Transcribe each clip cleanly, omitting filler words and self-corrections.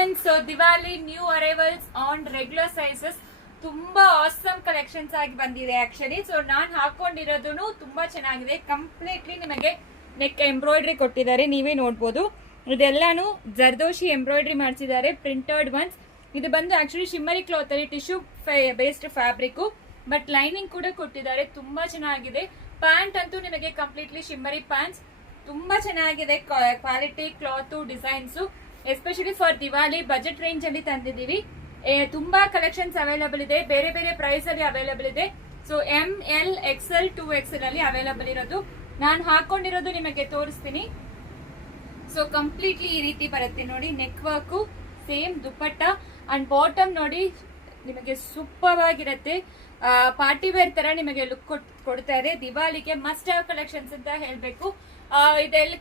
Friends, so Diwali new arrivals on regular sizes ತುಂಬಾ awesome collections ಆಗಿ ಬಂದಿದೆ ಆಕ್ಚುಲಿ. ಸೊ ನಾನು ಹಾಕೊಂಡಿರೋದು ತುಂಬಾ ಚೆನ್ನಾಗಿದೆ. ಕಂಪ್ಲೀಟ್ಲಿ ನಿಮಗೆ ನೆಕ್ ಎಂಬ್ರಾಯ್ಡ್ರಿ ಕೊಟ್ಟಿದ್ದಾರೆ, ನೀವೇ ನೋಡ್ಬೋದು. ಇದೆಲ್ಲಾನು ಜರ್ದೋಶಿ ಎಂಬ್ರಾಯ್ಡ್ರಿ ಮಾಡಿಸಿದ್ದಾರೆ, ಪ್ರಿಂಟೆಡ್ ಒನ್ಸ್. ಇದು ಬಂದು ಆಕ್ಚುಲಿ ಶಿಮ್ಮರಿ ಕ್ಲಾತ್ ಅಲ್ಲಿ tissue based fabric, but lining ಕೂಡ ಕೊಟ್ಟಿದ್ದಾರೆ. ತುಂಬಾ ಚೆನ್ನಾಗಿದೆ. ಪ್ಯಾಂಟ್ ಅಂತೂ ನಿಮಗೆ ಕಂಪ್ಲೀಟ್ಲಿ ಶಿಮ್ಮರಿ ಪ್ಯಾಂಟ್ಸ್, ತುಂಬಾ ಚೆನ್ನಾಗಿದೆ. Quality cloth designs especially for Diwali budget range ಅಲ್ಲಿ ತಂದಿದ್ದೀವಿ. ತುಂಬಾ ಕಲೆಕ್ಷನ್ಸ್ ಅವೈಲಬಲ್ ಇದೆ, ಬೇರೆ ಬೇರೆ ಪ್ರೈಸ್ ಅಲ್ಲಿ ಅವೈಲಬಲ್ ಇದೆ. ಸೊ ML XL 2XL ಅಲ್ಲಿ ಅವೈಲಬಲ್ ಇರೋದು. ನಾನು ಹಾಕೊಂಡಿರೋದು ನಿಮಗೆ ತೋರಿಸ್ತೀನಿ. ಸೊ ಕಂಪ್ಲೀಟ್ಲಿ ಈ ರೀತಿ ಬರುತ್ತೆ ನೋಡಿ, neck work, same dupatta and bottom ನೋಡಿ ನಿಮಗೆ ಸೂಪರ್ ಆಗಿರುತ್ತೆ. ಪಾರ್ಟಿ ವೇರ್ ತರ ನಿಮಗೆ ಲುಕ್ ಕೊಡ್ತಾ ಇದೆ. ದಿವಾಲಿಗೆ ಮಸ್ಟ್ ಹ್ಯಾವ್ ಕಲೆಕ್ಷನ್ಸ್ ಅಂತ ಹೇಳ್ಬೇಕು.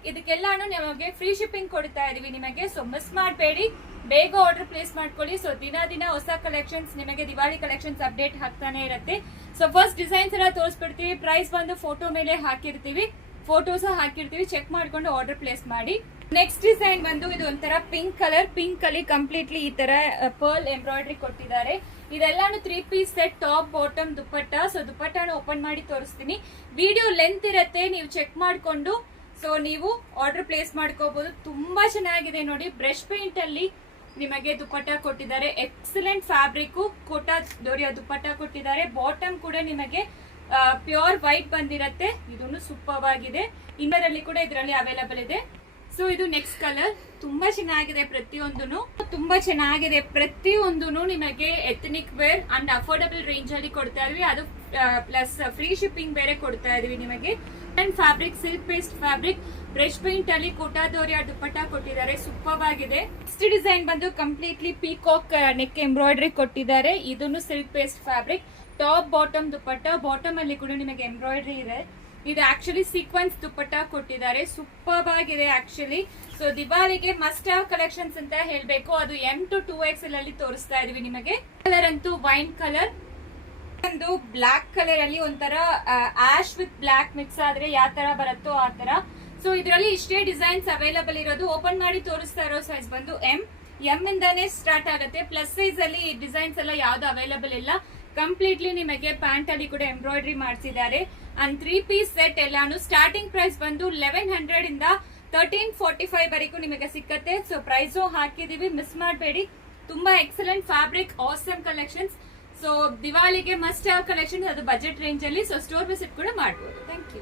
ಇದಕ್ಕೆಲ್ಲಾನು ನಮಗೆ ಫ್ರೀ ಶಿಪ್ಪಿಂಗ್ ಕೊಡ್ತಾ ಇದೀವಿ ನಿಮಗೆ. ಸೊ ಮಿಸ್ ಮಾಡಬೇಡಿ, ಬೇಗ ಆರ್ಡರ್ ಪ್ಲೇಸ್ ಮಾಡ್ಕೊಳ್ಳಿ. ಸೊ ದಿನ ಹೊಸ ಕಲೆಕ್ಷನ್ಸ್ ನಿಮಗೆ ದಿವಾಲಿ ಕಲೆಕ್ಷನ್ಸ್ ಅಪ್ಡೇಟ್ ಆಗ್ತಾನೆ ಇರುತ್ತೆ. ಸೊ ಫಸ್ಟ್ ಡಿಸೈನ್ಸ್ ಎಲ್ಲ ತೋರಿಸ್ಬಿಡ್ತೀವಿ. ಪ್ರೈಸ್ ಬಂದು ಫೋಟೋ ಮೇಲೆ ಹಾಕಿರ್ತೀವಿ, ಫೋಟೋಸ್ ಹಾಕಿರ್ತೀವಿ, ಚೆಕ್ ಮಾಡ್ಕೊಂಡು ಆರ್ಡರ್ ಪ್ಲೇಸ್ ಮಾಡಿ. ನೆಕ್ಸ್ಟ್ ಡಿಸೈನ್ ಬಂದು ಇದು ಒಂಥರ ಪಿಂಕ್ ಕಲರ್, ಪಿಂಕ್ ಅಲ್ಲಿ ಕಂಪ್ಲೀಟ್ಲಿ ಈ ತರ ಪರ್ಲ್ ಎಂಬ್ರಾಯ್ಡ್ರಿ ಕೊಟ್ಟಿದ್ದಾರೆ. ಇದೆಲ್ಲಾನು 3 ಪೀಸ್ ಸೆಟ್, ಟಾಪ್ ಬಾಟಮ್ ದುಪ್ಪಟ್ಟ. ಸೊ ದುಪ್ಪಟ್ಟನ ಓಪನ್ ಮಾಡಿ ತೋರಿಸ್ತೀನಿ. ವಿಡಿಯೋ ಲೆಂತ್ ಇರುತ್ತೆ, ನೀವು ಚೆಕ್ ಮಾಡ್ಕೊಂಡು ಸೊ ನೀವು ಆರ್ಡರ್ ಪ್ಲೇಸ್ ಮಾಡ್ಕೋಬಹುದು. ತುಂಬಾ ಚೆನ್ನಾಗಿದೆ ನೋಡಿ. ಬ್ರಷ್ ಪೇಂಟ್ ಅಲ್ಲಿ ನಿಮಗೆ ದುಪ್ಪಟ್ಟ ಕೊಟ್ಟಿದ್ದಾರೆ. ಎಕ್ಸಲೆಂಟ್ ಫ್ಯಾಬ್ರಿಕ್, ಕೋಟಾ ಡೋರಿಯಾ ದುಪ್ಪಟ್ಟ ಕೊಟ್ಟಿದ್ದಾರೆ. ಬಾಟಮ್ ಕೂಡ ನಿಮಗೆ ಪ್ಯೂರ್ ವೈಟ್ ಬಂದಿರತ್ತೆ. ಇದನ್ನು ಸೂಪರ್ ಆಗಿದೆ. ಇನ್ನರ್ ಅಲ್ಲಿ ಕೂಡ ಇದರಲ್ಲಿ ಅವೈಲಬಲ್ ಇದೆ. ಸೊ ಇದು ನೆಕ್ಸ್ಟ್ ಕಲರ್, ತುಂಬಾ ಚೆನ್ನಾಗಿದೆ. ಪ್ರತಿಯೊಂದು ನಿಮಗೆ ethnic wear and affordable range ಅಲ್ಲಿ ಕೊಡ್ತಾ ಇದೀವಿ. ಅದು ಪ್ಲಸ್ ಫ್ರೀ ಶಿಪ್ಪಿಂಗ್ ಬೇರೆ ಕೊಡ್ತಾ ಇದೀವಿ ನಿಮಗೆ. And fabric silk paste fabric, brush paint ಅಲ್ಲಿ ಕೋಟಾ ಡೋರಿಯಾ ದುಪ್ಪಟ್ಟ ಕೊಟ್ಟಿದ್ದಾರೆ. ಸೂಪರ್ ಆಗಿದೆ. ನೆಕ್ಸ್ಟ್ ಡಿಸೈನ್ ಬಂದು ಕಂಪ್ಲೀಟ್ಲಿ ಪೀಕಾಕ್ ನೆಕ್ ಎಂಬ್ರಾಯ್ಡ್ರಿ ಕೊಟ್ಟಿದ್ದಾರೆ. ಇದನ್ನು silk paste fabric, top bottom dupatta. Bottom ಅಲ್ಲಿ ಕೂಡ ನಿಮಗೆ ಎಂಬ್ರಾಯ್ಡ್ರಿ ಇದೆ. ಇದು ಆಕ್ಚುಲಿ ಸೀಕ್ವೆನ್ಸ್ ದುಪ್ಪಟ್ಟ ಕೊಟ್ಟಿದ್ದಾರೆ. ಸೂಪರ್ ಆಗಿದೆ ಆಕ್ಚುಲಿ. ಸೊ ದಿವಾಲಿಗೆ ಮಸ್ಟ್ ಹ್ಯಾವ್ ಕಲೆಕ್ಷನ್ಸ್ ಅಂತ ಹೇಳ್ಬೇಕು. ಅದು M to 2XL ಅಲ್ಲಿ ತೋರಿಸ್ತಾ ಇದೀವಿ ನಿಮಗೆ. ಕಲರ್ ಅಂತೂ ವೈನ್ ಕಲರ್, ಒಂದು ಬ್ಲಾಕ್ ಕಲರ್ ಅಲ್ಲಿ ಒಂಥರ ಆಶ್ ವಿತ್ ಬ್ಲಾಕ್ ಮಿಕ್ಸ್ ಆದ್ರೆ ಯಾವ ತರ ಬರುತ್ತೋ ಆ ತರ. ಸೊ ಇದರಲ್ಲಿ ಇಷ್ಟೇ ಡಿಸೈನ್ಸ್ ಅವೈಲಬಲ್ ಇರೋದು. ಓಪನ್ ಮಾಡಿ ತೋರಿಸ್ತಾ ಇರೋ ಸೈಜ್ ಬಂದು M ಇಂದಾನೆ ಸ್ಟಾರ್ಟ್ ಆಗುತ್ತೆ. ಪ್ಲಸ್ ಸೈಜ್ ಅಲ್ಲಿ ಡಿಸೈನ್ಸ್ ಎಲ್ಲ ಯಾವ್ದು ಅವೈಲಬಲ್ ಇಲ್ಲ. ಕಂಪ್ಲೀಟ್ಲಿ ನಿಮಗೆ ಪ್ಯಾಂಟ್ ಅಲ್ಲಿ ಕೂಡ ಎಂಬ್ರಾಯ್ಡ್ರಿ ಮಾಡಿಸಿದ್ದಾರೆ. ಅಂಡ್ 3 ಪೀಸ್ ಸೆಟ್ ಎಲ್ಲಾನು ಸ್ಟಾರ್ಟಿಂಗ್ ಪ್ರೈಸ್ ಬಂದು 1100 ಇಂದ 1345 ವರೆಗೂ ನಿಮಗೆ ಸಿಕ್ಕತ್ತೆ. ಸೊ ಪ್ರೈಸು ಹಾಕಿದೀವಿ, ಮಿಸ್ ಮಾಡಬೇಡಿ. ತುಂಬಾ excellent fabric, awesome collections. So ದಿವಾಲಿಗೆ ಮಸ್ಟ್ ಹ್ಯಾವ್ ಕಲೆಕ್ಷನ್, ಅದು ಬಜೆಟ್ ರೇಂಜ್ ಅಲ್ಲಿ. ಸೊ ಸ್ಟೋರ್ ವಿಸಿಟ್ ಕೂಡ ಮಾಡಬಹುದು. Thank you.